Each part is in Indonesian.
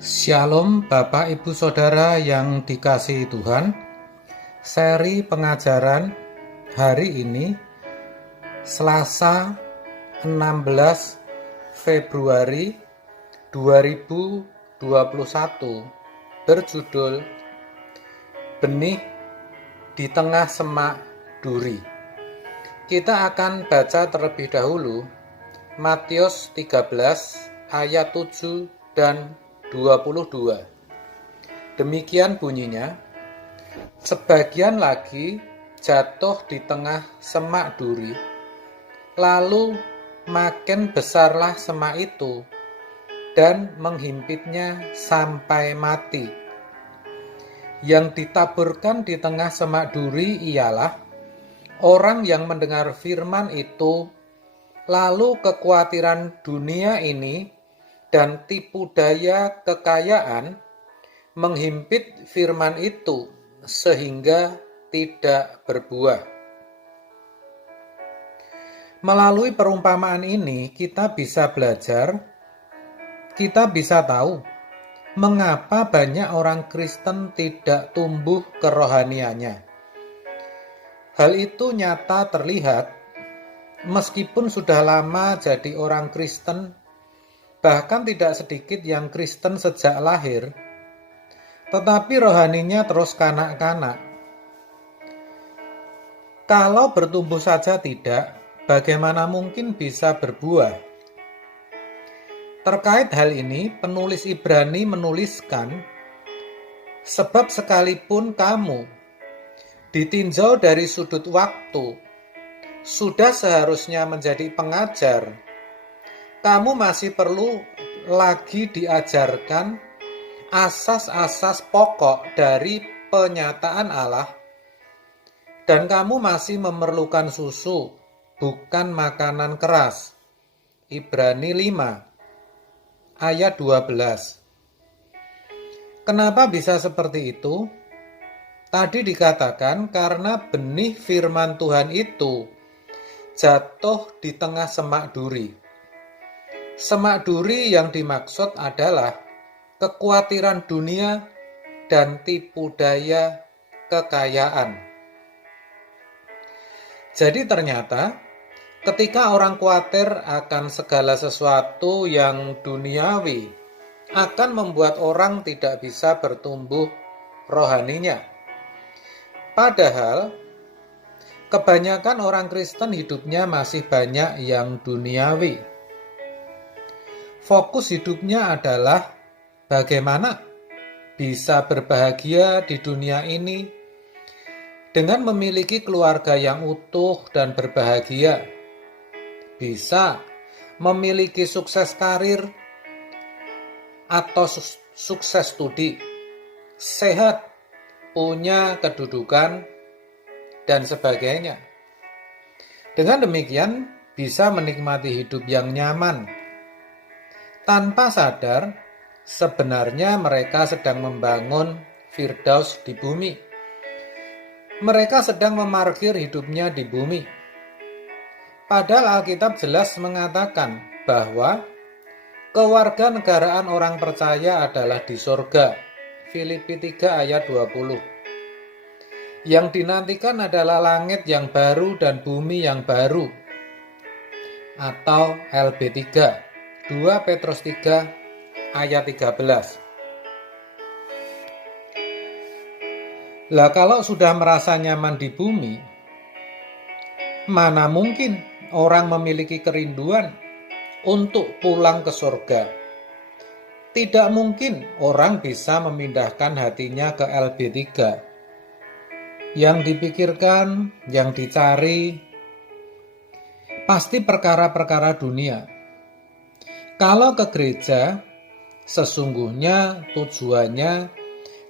Shalom Bapak Ibu Saudara yang dikasihi Tuhan. Seri pengajaran hari ini Selasa 16 Februari 2021 berjudul Benih di Tengah Semak Duri. Kita akan baca terlebih dahulu Matius 13 ayat 7 dan 22. Demikian bunyinya, sebagian lagi jatuh di tengah semak duri, lalu makin besarlah semak itu dan menghimpitnya sampai mati. Yang ditaburkan di tengah semak duri ialah orang yang mendengar firman itu, lalu kekhawatiran dunia ini dan tipu daya kekayaan menghimpit firman itu sehingga tidak berbuah. Melalui perumpamaan ini kita bisa belajar, kita bisa tahu mengapa banyak orang Kristen tidak tumbuh kerohaniannya. Hal itu nyata terlihat meskipun sudah lama jadi orang Kristen. Bahkan tidak sedikit yang Kristen sejak lahir, tetapi rohaninya terus kanak-kanak. Kalau bertumbuh saja tidak, bagaimana mungkin bisa berbuah? Terkait hal ini, penulis Ibrani menuliskan, sebab sekalipun kamu ditinjau dari sudut waktu, sudah seharusnya menjadi pengajar, kamu masih perlu lagi diajarkan asas-asas pokok dari penyataan Allah, dan kamu masih memerlukan susu, bukan makanan keras. Ibrani 5 ayat 12. Kenapa bisa seperti itu? Tadi dikatakan karena benih firman Tuhan itu jatuh di tengah semak duri. Semak duri yang dimaksud adalah kekhawatiran dunia dan tipu daya kekayaan. Jadi ternyata ketika orang khawatir akan segala sesuatu yang duniawi, akan membuat orang tidak bisa bertumbuh rohaninya. Padahal kebanyakan orang Kristen hidupnya masih banyak yang duniawi. Fokus hidupnya adalah bagaimana bisa berbahagia di dunia ini dengan memiliki keluarga yang utuh dan berbahagia, bisa memiliki sukses karir atau sukses studi, sehat, punya kedudukan, dan sebagainya. Dengan demikian, bisa menikmati hidup yang nyaman. Tanpa sadar, sebenarnya mereka sedang membangun Firdaus di bumi. Mereka sedang memarkir hidupnya di bumi. Padahal Alkitab jelas mengatakan bahwa kewarganegaraan orang percaya adalah di sorga. Filipi 3 ayat 20. Yang dinantikan adalah langit yang baru dan bumi yang baru, atau LB3. 2 Petrus 3 ayat 13. Lah kalau sudah merasa nyaman di bumi, mana mungkin orang memiliki kerinduan untuk pulang ke surga? Tidak mungkin orang bisa memindahkan hatinya ke LB3. Yang dipikirkan, yang dicari, pasti perkara-perkara dunia. Kalau ke gereja, sesungguhnya tujuannya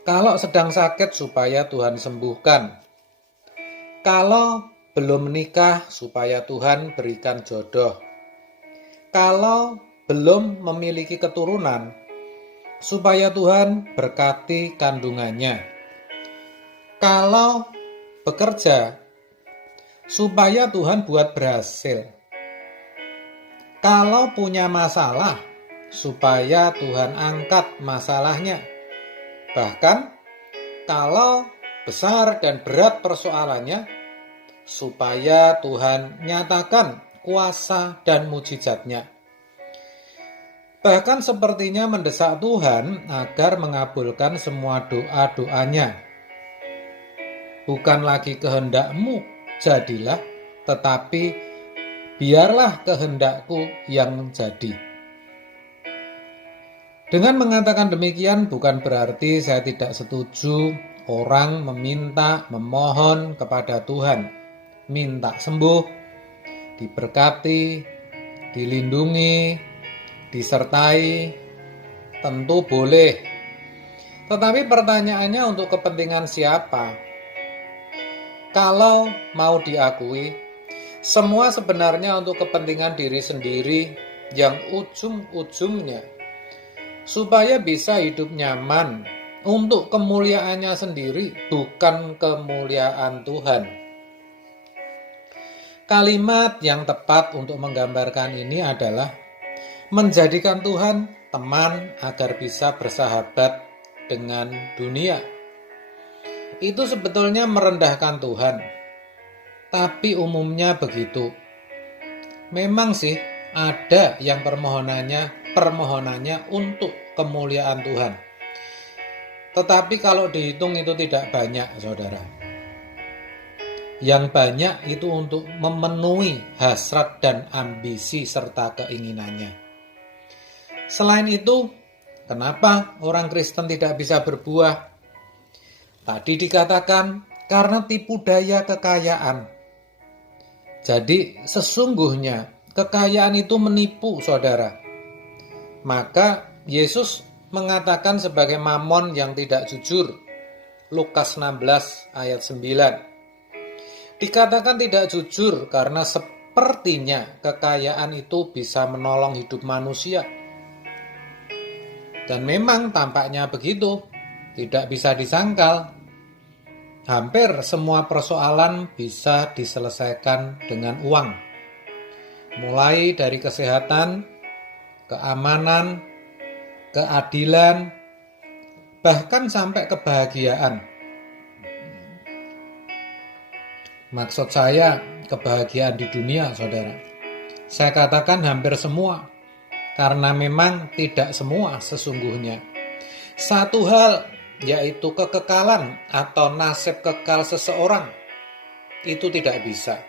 kalau sedang sakit supaya Tuhan sembuhkan. Kalau belum menikah supaya Tuhan berikan jodoh. Kalau belum memiliki keturunan supaya Tuhan berkati kandungannya. Kalau bekerja supaya Tuhan buat berhasil. Kalau punya masalah, supaya Tuhan angkat masalahnya. Bahkan kalau besar dan berat persoalannya, supaya Tuhan nyatakan kuasa dan mujizatnya. Bahkan sepertinya mendesak Tuhan agar mengabulkan semua doa-doanya. Bukan lagi kehendakmu jadilah, tetapi biarlah kehendakku yang jadi. Dengan mengatakan demikian bukan berarti saya tidak setuju orang memohon kepada Tuhan, minta sembuh, diberkati, dilindungi, disertai, tentu boleh. Tetapi pertanyaannya untuk kepentingan siapa? Kalau mau diakui, semua sebenarnya untuk kepentingan diri sendiri yang ujung-ujungnya supaya bisa hidup nyaman untuk kemuliaannya sendiri, bukan kemuliaan Tuhan. Kalimat yang tepat untuk menggambarkan ini adalah menjadikan Tuhan teman agar bisa bersahabat dengan dunia. Itu sebetulnya merendahkan Tuhan, tapi umumnya begitu. Memang sih ada yang permohonannya untuk kemuliaan Tuhan. Tetapi kalau dihitung itu tidak banyak, saudara. Yang banyak itu untuk memenuhi hasrat dan ambisi serta keinginannya. Selain itu, kenapa orang Kristen tidak bisa berbuah? Tadi dikatakan karena tipu daya kekayaan. Jadi sesungguhnya kekayaan itu menipu, saudara. Maka Yesus mengatakan sebagai mamon yang tidak jujur. Lukas 16 ayat 9. Dikatakan tidak jujur karena sepertinya kekayaan itu bisa menolong hidup manusia. Dan memang tampaknya begitu, tidak bisa disangkal. Hampir semua persoalan bisa diselesaikan dengan uang. Mulai dari kesehatan, keamanan, keadilan, bahkan sampai kebahagiaan. Maksud saya kebahagiaan di dunia, saudara. Saya katakan hampir semua, karena memang tidak semua sesungguhnya. Satu hal, yaitu kekekalan atau nasib kekal seseorang, itu tidak bisa.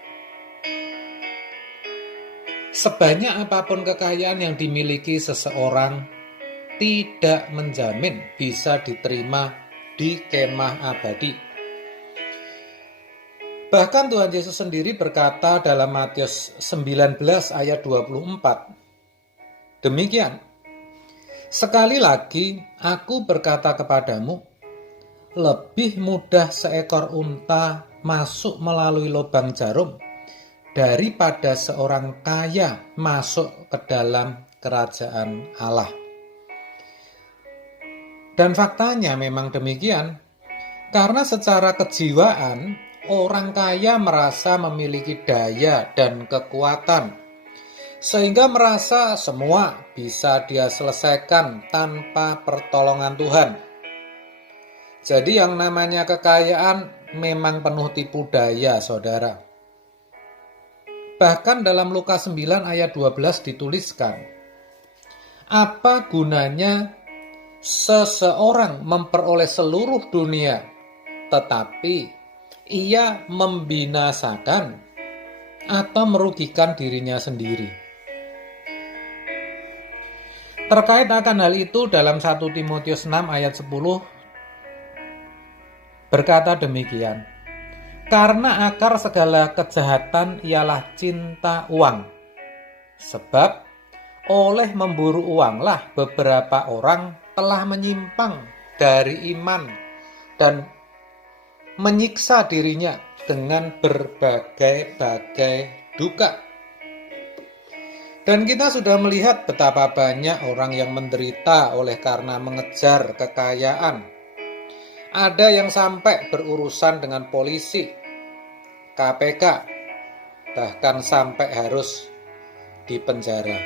Sebanyak apapun kekayaan yang dimiliki seseorang, tidak menjamin bisa diterima di kemah abadi. Bahkan Tuhan Yesus sendiri berkata dalam Matius 19 ayat 24, demikian, sekali lagi aku berkata kepadamu, lebih mudah seekor unta masuk melalui lubang jarum daripada seorang kaya masuk ke dalam kerajaan Allah. Dan faktanya memang demikian, karena secara kejiwaan orang kaya merasa memiliki daya dan kekuatan, sehingga merasa semua bisa dia selesaikan tanpa pertolongan Tuhan. Jadi yang namanya kekayaan memang penuh tipu daya, saudara. Bahkan dalam Lukas 9 ayat 12 dituliskan, apa gunanya seseorang memperoleh seluruh dunia, tetapi ia membinasakan atau merugikan dirinya sendiri. Terkait akan hal itu dalam 1 Timotius 6 ayat 10 berkata demikian, karena akar segala kejahatan ialah cinta uang. Sebab oleh memburu uanglah beberapa orang telah menyimpang dari iman dan menyiksa dirinya dengan berbagai-bagai duka. Dan kita sudah melihat betapa banyak orang yang menderita oleh karena mengejar kekayaan. Ada yang sampai berurusan dengan polisi, KPK, bahkan sampai harus dipenjara.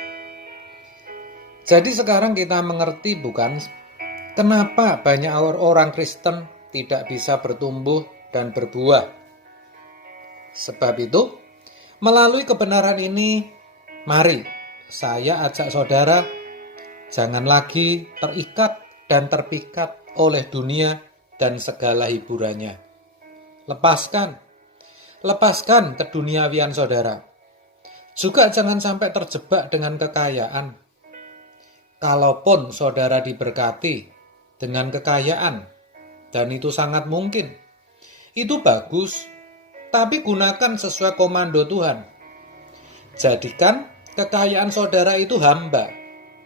Jadi sekarang kita mengerti bukan kenapa banyak orang Kristen tidak bisa bertumbuh dan berbuah. Sebab itu, melalui kebenaran ini, mari saya ajak saudara, jangan lagi terikat dan terpikat oleh dunia dan segala hiburannya. Lepaskan keduniawian saudara. Juga jangan sampai terjebak dengan kekayaan. Kalaupun saudara diberkati dengan kekayaan, dan itu sangat mungkin, itu bagus, tapi gunakan sesuai komando Tuhan. Jadikan kekayaan saudara itu hamba,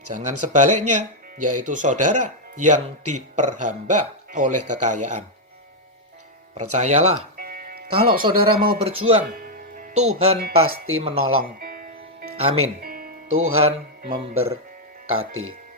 jangan sebaliknya, yaitu saudara yang diperhamba oleh kekayaan. Percayalah, kalau saudara mau berjuang, Tuhan pasti menolong. Amin. Tuhan memberkati.